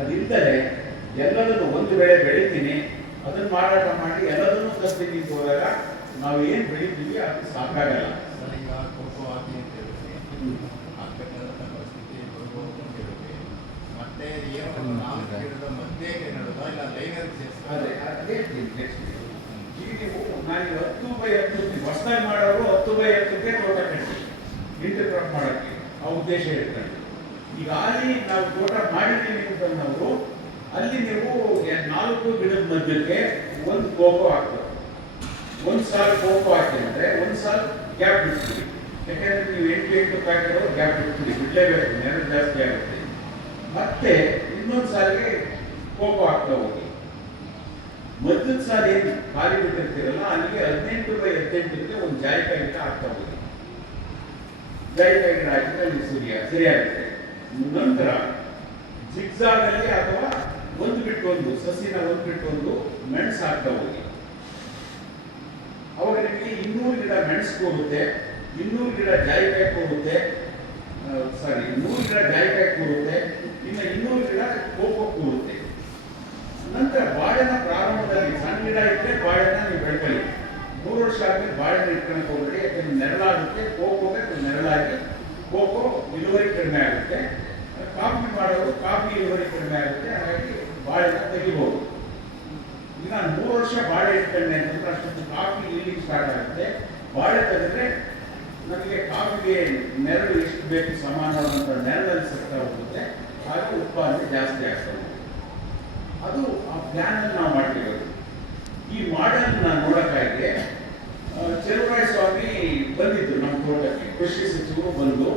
ಅದಿಲ್ಲದೆ ಎಲ್ಲದನ್ನು ಒಂದು ಬೆಳೆ ಬೆಳಿತೀನಿ, ಅದನ್ನು ಮಾರಾಟ ಮಾಡಿ ಎಲ್ಲದನ್ನು ತರ್ತೀನಿ ಅಂತ ಹೋದಾಗ ನಾವು ಏನು ಬೆಳಿತೀವಿ ಅದು ಸಾಕಾಗಲ್ಲ. ಈಗ ಕೋಕೋ ಹಾಕಿ ಅಂತ ಇರುತ್ತೆ, ಹಾಕ್ಬೇಕಾದಂಥ ಪರಿಸ್ಥಿತಿ ಬರ್ಬೋದಿರುತ್ತೆ. ಮತ್ತೆ ಏನು ನಾವು ಗಿಡದ ಮಧ್ಯೆ ನೆಡೋದ ಇಲ್ಲ ಲೈನರ್ ಸೇರಿಸ್ತಾರೆ. ಅದೇ ಈಗ ನೀವು ನಾನು 10x10 ಹೊಸದಾಗಿ ಮಾಡೋರು 10x10ಕ್ಕೆ ತೋಟ ಕಟ್ಟಿ ಇಂಟರ್ ಕ್ರಾಪ್ ಮಾಡೋಕ್ಕೆ ಆ ಉದ್ದೇಶ ಇಟ್ಕೊಂಡು. ಈಗ ಅಲ್ಲಿ ನಾವು ತೋಟ ಮಾಡಿದ್ದೀವಿ ಅಂತ ನಾವು ಅಲ್ಲಿ ನೀವು 4 ಗಿಡದ ಮಧ್ಯಕ್ಕೆ ಒಂದು ಕೋಕೋ ಹಾಕ್ತಾರೆ. ಒಂದು ಸಾಲು ಕೋಕೋ ಹಾಕಿ ಅಂದರೆ ಒಂದು ಸಾಲು ಗ್ಯಾಪ್ ಬಿಡ್ತೀವಿ. ಯಾಕೆಂದ್ರೆ ನೀವು 8 ಪ್ಯಾಕೆಟ್ ಗ್ಯಾಪ್ ಬಿಡ್ತೀವಿ, ಬಿಡಲೇಬೇಕು, ನೆರಳು ಜಾಸ್ತಿ ಆಗುತ್ತೆ. ಮತ್ತೆ ಇನ್ನೊಂದು ಸಾಲಿಗೆ ಕೋಕೋ ಹಾಕ್ತಾ ಹೋಗಿ. ಮಧ್ಯದ ಸಾಲ ಏನು ಖಾಲಿ ಬಿಟ್ಟಿರ್ತೀರಲ್ಲ ಅಲ್ಲಿಗೆ 18x18ಕ್ಕೆ ಒಂದು ಜಾಯಿಕಾಯಿ ಗಿಡ ಹಾಕ್ತಾ ಹೋಗಿ. ಜಾಯಿಕಾಯಿ ಗಿಡ ಹಾಕಿದ್ರೆ ಅಲ್ಲಿ ಸರಿಯಾಗುತ್ತೆ. ನಂತರ ಜಿಗ್ಜಾಗಲ್ಲಿ ಅಥವಾ ಒಂದು ಬಿಟ್ಟು ಒಂದು ಸಸಿನ ಒಂದು ಬಿಟ್ಟು ಒಂದು ಮೆಣಸು ಹಾಕ್ತಾ ಹೋಗಿ. ಅವಾಗ ನಿಮಗೆ 200 ಗಿಡ ಮೆಣಸು ಕೂರುತ್ತೆ, 200 ಗಿಡ ಜಾಯಿಕಾಯಿ ಕೂರುತ್ತೆ, 100 ಗಿಡ ಜಾಯಿಕಾಯಿ ಕೂರುತ್ತೆ, ಇನ್ನು 200 ಗಿಡ ಕೋಕೋ ಕೂರುತ್ತೆ. ನಂತರ ಬಾಳೆನ ಪ್ರಾರಂಭದಲ್ಲಿ ಸಣ್ಣ ಗಿಡ ಇಟ್ಟರೆ ಬಾಳೆನ ನೀವು ಬೆಳ್ಕೊಳ್ಳಿ. 3 ವರ್ಷ ಆದ್ಮೇಲೆ ಬಾಳೆನ ಇಟ್ಕೊಳಕ್ಕೆ ಹೋಗ್ಬೇಡಿ, ಯಾಕಂದ್ರೆ ನೆರಳಾಗುತ್ತೆ. ಕೋಕೋಗೆ ನೆರಳಾಗಿ ಕೋಕೋ ಇಳುವರಿ ಕಡಿಮೆ ಆಗುತ್ತೆ. ಕಾಫಿ ಮಾಡೋದು ಕಾಫಿ ಇಳುವರಿ ಕಡಿಮೆ ಆಗುತ್ತೆ, ಹಾಗಾಗಿ ಬಾಳೆನ ತೆಗಿಬಹುದು. ಈಗ ನಾನು 3 ವರ್ಷ ಬಾಳೆ ಇಟ್ಕೊಂಡೆ ಅಂತಂದ್ರೆ ಅಷ್ಟೊಂದು ಕಾಫಿ ಇಲ್ಲಿಗೆ ಸ್ಟಾರ್ಟ್ ಆಗುತ್ತೆ. ಬಾಳೆ ತೆಗೆದ್ರೆ ನಮಗೆ ಕಾಫಿಗೆ ನೆರಳು ಎಷ್ಟು ಬೇಕು ಸಮಾನವಾದಂಥ ನೆರಳಲ್ಲಿ ಸಿಗ್ತಾ ಹೋಗುತ್ತೆ, ಆಗ ಉತ್ಪಾದನೆ ಜಾಸ್ತಿ ಆಗ್ತಾ ಹೋಗುತ್ತೆ. ಅದು ಆ ಪ್ಲ್ಯಾನಲ್ಲಿ ನಾವು ಮಾಡಬೇಕು. ಈ ಮಾಡೆಲ್ ನಾನು ನೋಡೋಕ್ಕಾಗಿ ಚೆಲುವರಾಯ ಸ್ವಾಮಿ ಬಂದಿದ್ರು ನಮ್ಮ ತೋಟಕ್ಕೆ, ಕೃಷಿ ಸಚಿವರು ಬಂದು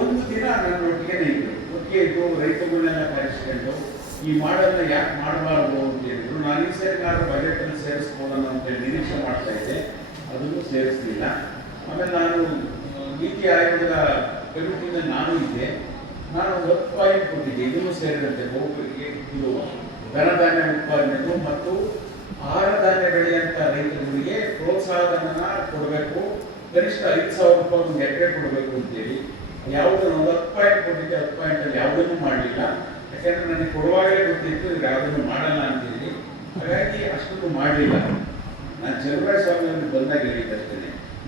ಒಂದು ದಿನ ನನ್ನೊಟ್ಟಿಗೆ ಇದ್ರು. ಒಟ್ಟಿಗೆ ಇದ್ದು ರೈತರುಗಳನ್ನೆಲ್ಲ ಕರೆಸ್ಕೊಂಡು ಈ ಮಾಡಲ್ನ ಯಾಕೆ ಮಾಡಬಾರ್ದು ಅಂತ ಹೇಳಿದ್ರು. ನಾನು ಈ ಸರಿ ನಾನು ಬಜೆಟಲ್ಲಿ ಸೇರಿಸ್ಬೋದನ್ನ ಅಂತೇಳಿ ನಿರೀಕ್ಷೆ ಮಾಡ್ತಾ ಇದ್ದೆ, ಅದನ್ನು ಸೇರಿಸಲಿಲ್ಲ. ಆಮೇಲೆ ನಾನು ನೀತಿ ಆಯೋಗದ ಕಮಿಟಿಯಿಂದ ನಾನು ಇದ್ದೆ. ನಾನು 10 ಪಾಯಿಂಟ್ ಕೊಟ್ಟಿದ್ದೆ, ಇದನ್ನು ಸೇರಿದಂತೆ ಇದು ಧನಧಾನ್ಯ ಉತ್ಪಾದನೆಗೂ ಮತ್ತು ಆಹಾರ ಧಾನ್ಯ ಬೆಳೆಯಂಥ ರೈತರಿಗೆ ಪ್ರೋತ್ಸಾಹಧನ ಕೊಡಬೇಕು, ಕನಿಷ್ಠ 5,000 ರೂಪಾಯಿ ಒಂದು ಎಕರೆ ಕೊಡಬೇಕು ಅಂತೇಳಿ ಯಾವುದನ್ನು 10 ಪಾಯಿಂಟ್ ಕೊಟ್ಟಿದ್ದೆ. 10 ಪಾಯಿಂಟಲ್ಲಿ ಯಾವುದನ್ನು ಮಾಡಲಿಲ್ಲ, ಯಾಕೆಂದ್ರೆ ನನಗೆ ಕೊಡುವಾಗಲೇ ಗೊತ್ತಿತ್ತು ಇದು ಯಾವುದನ್ನು ಮಾಡಲ್ಲ ಅಂತೇಳಿ. ಹಾಗಾಗಿ ಅಷ್ಟೊಂದು ಮಾಡಲಿಲ್ಲ. ನಾನು ಚೆಲುವರಾಯ ಸ್ವಾಮಿ ಅವರು ಬಂದಾಗ ಹೇಳಿದ್ದಷ್ಟೇ,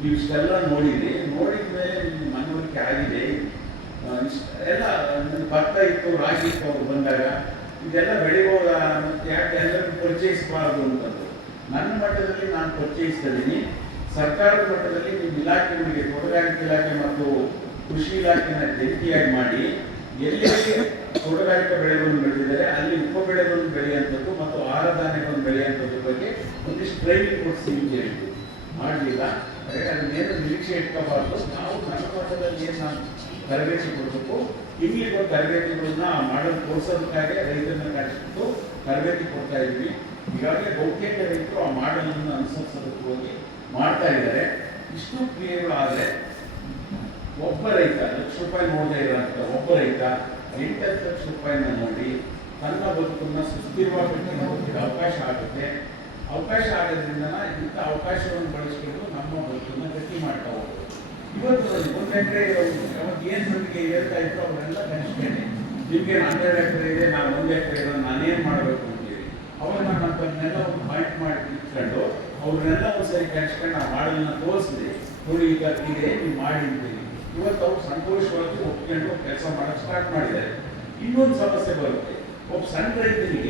ನೀವು ಇಷ್ಟೆಲ್ಲ ನೋಡಿದ್ರಿ, ನೋಡಿದ ಮೇಲೆ ನಿಮ್ಮ ಮನವರಿಕೆ ಆಗಿದೆ. ಎಲ್ಲ ಭತ್ತ ಇತ್ತು, ರಾಗಿ ಇತ್ತು, ಅವ್ರು ಬಂದಾಗ ಇದೆಲ್ಲ ಬೆಳಿಬೋದ ಮತ್ತು ಯಾಕೆ ಎಲ್ಲರಿಗೂ ಪರಿಚಯಿಸಬಾರ್ದು ಅಂತಂದು ನನ್ನ ಮಟ್ಟದಲ್ಲಿ ನಾನು ಪರಿಚಯಿಸ್ತಿದ್ದೀನಿ. ಸರ್ಕಾರದ ಮಟ್ಟದಲ್ಲಿ ನಿಮ್ಮ ಇಲಾಖೆಗಳಿಗೆ, ತೋಟಗಾರಿಕೆ ಇಲಾಖೆ ಮತ್ತು ಕೃಷಿ ಇಲಾಖೆನ ಜಂಟಿಯಾಗಿ ಮಾಡಿ ಎಲ್ಲೆಲ್ಲಿ ತೋಟಗಾರಿಕಾ ಬೆಳೆಗಳನ್ನು ಬೆಳೆದಿದ್ದಾರೆ ಅಲ್ಲಿ ಉಪ ಬೆಳೆಗಳನ್ನು ಬೆಳೆಯುವಂಥದ್ದು ಮತ್ತು ಆಹಾರ ಧಾನ್ಯಗಳನ್ನು ಬೆಳೆಯುವಂಥದ್ರ ಬಗ್ಗೆ ಒಂದಿಷ್ಟು ಟ್ರೈನಿಂಗ್ ಕೊಡಿಸಿ ಅಂತ ಹೇಳಿದ್ದು ಮಾಡಲಿಲ್ಲ. ಹಾಗಾಗಿ ಅದನ್ನೇನು ನಿರೀಕ್ಷೆ ಇಟ್ಕೋಬಾರ್ದು. ನಾವು ನನ್ನ ಮಟ್ಟದಲ್ಲಿ ಏನು ನಾನು ತರಬೇತಿ ಕೊಡಬೇಕು, ಇಲ್ಲಿಗೆ ಒಂದು ತರಬೇತಿಗಳನ್ನ ಮಾಡಲು ತೋರಿಸೋದಕ್ಕಾಗಿ ರೈತರನ್ನ ಕರೆಸಿಬಿಟ್ಟು ತರಬೇತಿ ಕೊಡ್ತಾ ಇದ್ವಿ. ಈಗಾಗಲೇ ಬಹುತೇಕ ರೈತರು ಆ ಮಾಡಲನ್ನು ಅನುಸರಿಸೋದಕ್ಕೆ ಹೋಗಿ ಮಾಡ್ತಾ ಇದ್ದಾರೆ. ಇಷ್ಟು ಕ್ರಿಯೆಗಳಾದರೆ ಒಬ್ಬ ರೈತ ₹1,00,000 ನೋಡದೇ ಇರೋಂಥ ಒಬ್ಬ ರೈತ 8 ಲಕ್ಷ ರೂಪಾಯಿನ ನೋಡಿ ತನ್ನ ಬದುಕನ್ನು ಸುಸ್ಥಿರವಾಗಿ ಮಾಡೋದಕ್ಕೆ ಅವಕಾಶ ಆಗುತ್ತೆ. ಅವಕಾಶ ಆಗೋದ್ರಿಂದ ಇಂಥ ಅವಕಾಶವನ್ನು ಬಳಸಿಕೊಂಡು ನಮ್ಮ ಬದುಕನ್ನು ಗಟ್ಟಿ ಮಾಡ್ತಾ ಹೋಗ್ಬೋದು. ಇವತ್ತು 1 ಎಕರೆ ಅವತ್ತು ಏನು ಮಟ್ಟಿಗೆ ಹೇಳ್ತಾ ಇತ್ತು ಅವರೆಲ್ಲ ಕನಿಷ್ಠೇನೆ, ನಿಮಗೆ 12 ಎಕರೆ ಇದೆ, ನಾನು 1 ಎಕರೆ ಇರೋದು ನಾನೇನು ಮಾಡಬೇಕು ಅಂತೇಳಿ ಅವಾಗ ನಾನು ಅದನ್ನೆಲ್ಲ ಒಂದು ಪಾಯಿಂಟ್ ಮಾಡಿ ಇಟ್ಕೊಂಡು ಅವ್ರನ್ನೆಲ್ಲ ಒಂದ್ಸರಿ ಕರೆಸ್ಕೊಂಡು ಆ ಮಾಡಲನ್ನ ತೋರಿಸಿದೆ. ನೋಡಿ ಈಗ ಇದೆ, ನೀವು ಮಾಡಿ ಅಂತೀವಿ. ಇವತ್ತು ಅವ್ರು ಸಂತೋಷವಾಗಿ ಒಪ್ಕೊಂಡು ಕೆಲಸ ಮಾಡೋಕ್ಕೆ ಸ್ಟಾರ್ಟ್ ಮಾಡಿದ್ದಾರೆ. ಇನ್ನೊಂದು ಸಮಸ್ಯೆ ಬರುತ್ತೆ, ಒಬ್ಬ ಸಣ್ಣ ರೈತನಿಗೆ